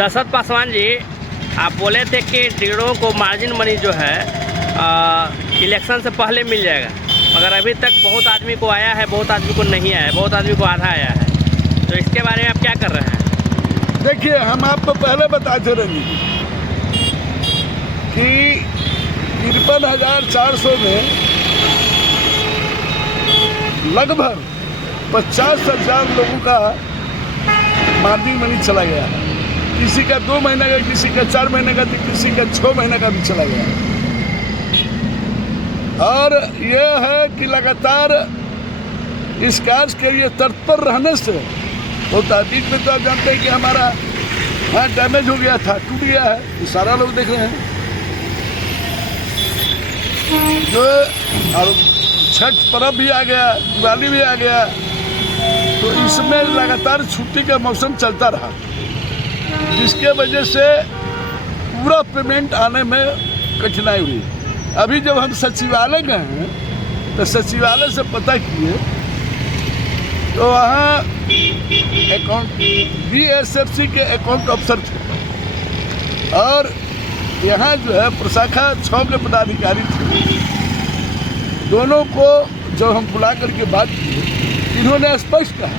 दशरथ पासवान जी, आप बोले थे कि डीलरों को मार्जिन मनी जो है इलेक्शन से पहले मिल जाएगा, मगर अभी तक बहुत आदमी को आया है, बहुत आदमी को नहीं आया है, बहुत आदमी को आधा आया है। तो इसके बारे में आप क्या कर रहे हैं? देखिए, हम आपको पहले बताते रहे कि 53,400 में लगभग 50,000 लोगों का मार्जिन मनी चला गया। किसी का 2 महीने का, किसी का 4 महीने का, किसी का 6 महीने का भी चला गया। और यह है कि लगातार इस कार्य के लिए तत्पर रहने से तो तारीख में तो आप जानते हैं कि हमारा डैमेज हो गया था, टूट गया है, ये सारा लोग देख रहे हैं। जो और छठ पर्व भी आ गया, दिवाली भी आ गया, तो इसमें लगातार छुट्टी का मौसम चलता रहा, जिसके वजह से पूरा पेमेंट आने में कठिनाई हुई। अभी जब हम सचिवालय गए हैं तो सचिवालय से पता किए तो वहाँ अकाउंट BSFC के अकाउंट अफसर थे और यहाँ जो है प्रशाखा 6 के पदाधिकारी थे। दोनों को जब हम बुला करके बात की, इन्होंने स्पष्ट कहा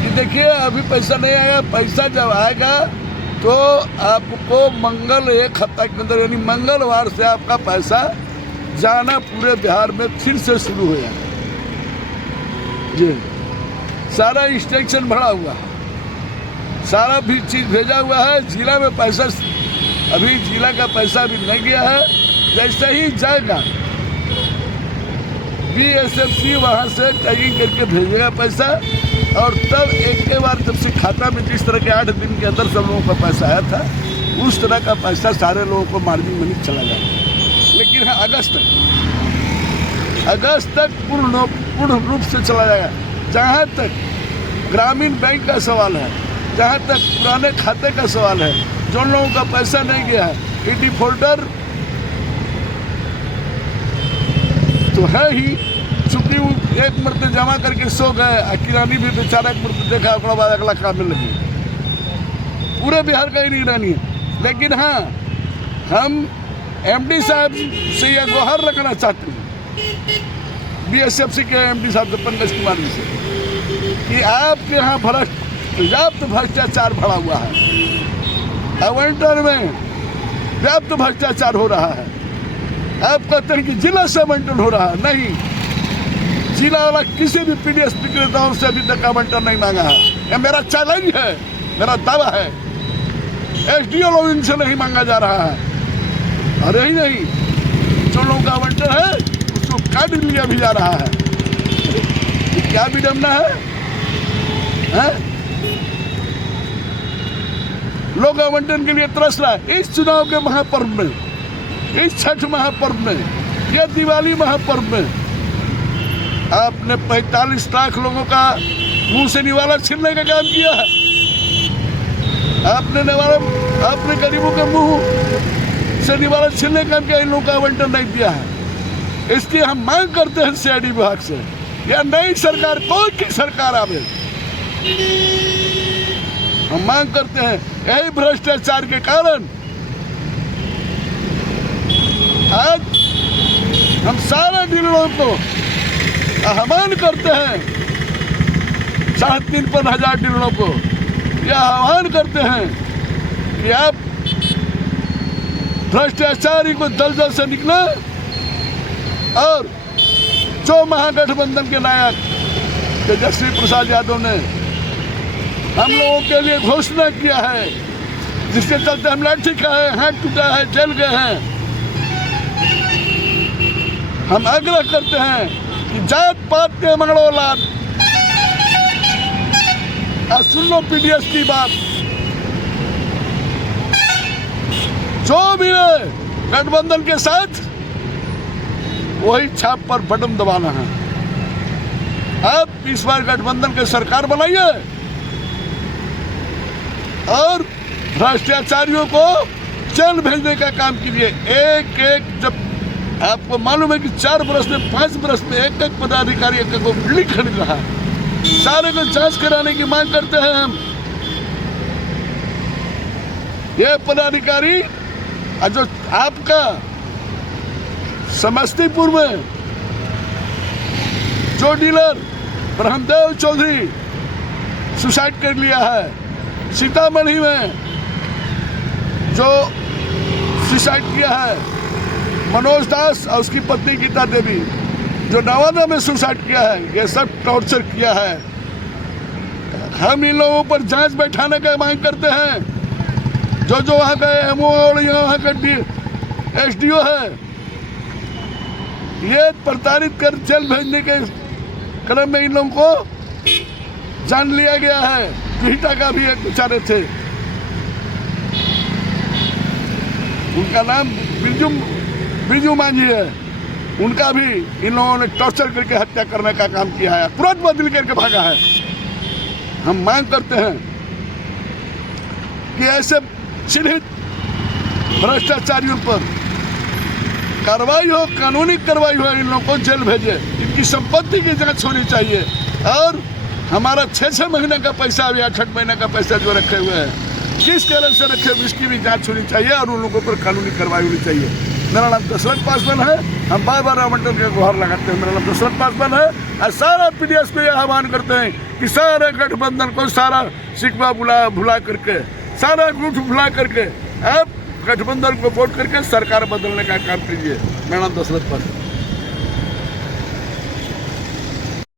कि देखिए, अभी पैसा नहीं आएगा, पैसा जब आएगा तो आपको मंगल 1 हफ्ता के अंदर यानी मंगलवार से आपका पैसा जाना पूरे बिहार में फिर से शुरू हो जाएगा। जी, सारा इंस्ट्रक्शन भरा हुआ है, सारा भी चीज़ भेजा हुआ है। जिला में पैसा अभी जिला का पैसा भी नहीं गया है। जैसे ही जाएगा BSFC वहाँ से टैगिंग करके भेजेगा पैसा, और तब एक के बार जब से खाता में जिस तरह के 8 दिन के अंदर सब लोगों का पैसा आया था, उस तरह का पैसा सारे लोगों को मार्जिन मनी चला जाएगा। लेकिन हाँ, अगस्त तक पूर्ण रूप से चला जाएगा। जहाँ तक ग्रामीण बैंक का सवाल है, जहाँ तक पुराने खाते का सवाल है, जो लोगों का पैसा नहीं गया है, डिफॉल्टर तो है ही, चूंकि वो एक मरते जमा करके सो गए, किरानी भी बेचारा एक मरते देखा, ओकरा बाद अगला काम में लगी। पूरे बिहार का ही निगरानी है। लेकिन हाँ, हम MD साहब से यह गुहार रखना चाहते हैं, BSFC के MD साहब पंकज कुमार जी से, कि आपके यहाँ पर्याप्त भ्रष्टाचार भरा हुआ है, आवंटन में व्याप्त भ्रष्टाचार हो रहा है। आप कहते हैं कि जिला से आवंटन हो रहा है, नहीं, जिला वाला किसी भी PDS विक्रेताओं से अभी तक आवंटन नहीं मांगा है। यह मेरा चैलेंज है, मेरा दावा है। SDO लोग इनसे नहीं मांगा जा रहा है। और यही नहीं, जो लोगों का आवंटन है उसको काट लिया भी जा रहा है। क्या विडम्बना है? लोग आवंटन के लिए तरस रहा है। इस चुनाव के महापर्व में, इस छठ महापर्व में, यह दिवाली महापर्व में आपने 45 लाख लोगों का मुंह से निवाला छीनने का काम किया है। आपने गरीबों के मुंह से निवाला छीनने का काम किया, इन लोगों का आवंटन नहीं दिया है। इसकी हम मांग करते हैं CID विभाग से, या नई सरकार, कोई की सरकार आवे, हम मांग करते हैं। यही भ्रष्टाचार के कारण आज हम सारे डीलरों को आह्वान करते हैं, 53,000 डीलरों को यह आह्वान करते हैं कि आप भ्रष्टाचारी को दलदल से निकले, और जो महागठबंधन के नायक तेजस्वी प्रसाद यादव ने हम लोगों के लिए घोषणा किया है, जिसके चलते हम लाठी खाए, हाथ टूटा है, जल गए हैं, हम आग्रह करते हैं कि जात पात के मंगड़ोलाद, सुन लो PDS की बात, जो भी है गठबंधन के साथ वही छाप पर बटन दबाना है। अब इस बार गठबंधन की सरकार बनाइए और भ्रष्टाचारियों को जेल भेजने का काम कीजिए। एक जब आपको मालूम है कि 4 बरस में, 5 बरस में एक पदाधिकारी एक बिल्डिंग खरीद रहा है, सारे को जांच कराने की मांग करते हैं हम। ये पदाधिकारी जो आपका समस्तीपुर में जो डीलर ब्रह्मदेव चौधरी सुसाइड कर लिया है, सीतामढ़ी में जो सुसाइड किया है मनोज दास और उसकी पत्नी गीता देवी, जो नवादा में सुसाइड किया है, ये सब टॉर्चर किया है। हम इन लोगों पर जांच बैठाने का मांग करते हैं। जो वहाँ का एमओ और यहाँ का एसडीओ है, ये प्रताड़ित कर जेल भेजने के क्रम में इन लोगों को जान लिया गया है। पीटा का भी एक बेचारे थे, उनका नाम बिरजू मांझी है, उनका भी इन लोगों ने टॉर्चर करके हत्या करने का काम किया है, तुरंत बदली करके भागा है। हम मांग करते हैं कि ऐसे चिन्हित भ्रष्टाचारियों पर कार्रवाई हो, कानूनी कार्रवाई हो, इन लोगों को जेल भेजे, इनकी संपत्ति की जांच होनी चाहिए। और हमारा 6-6 महीने का पैसा, अभी 8-8 महीने का पैसा जो रखे हुए हैं, किस कारण से रखे हुए, इसकी भी जांच होनी चाहिए और उन लोगों पर कानूनी कार्रवाई होनी चाहिए। मेरा नाम दशरथ पासवान है, हम बार-बार आवंटन के गुहार लगाते हैं। मेरा नाम दशरथ पासवान है और सारा पीडीएस को यह आह्वान करते हैं कि सारे गठबंधन को, सारा शिकवा भुला करके, सारा गुट भुला करके आप गठबंधन को वोट करके सरकार बदलने का काम कीजिए। मेरा नाम दशरथ पासवान।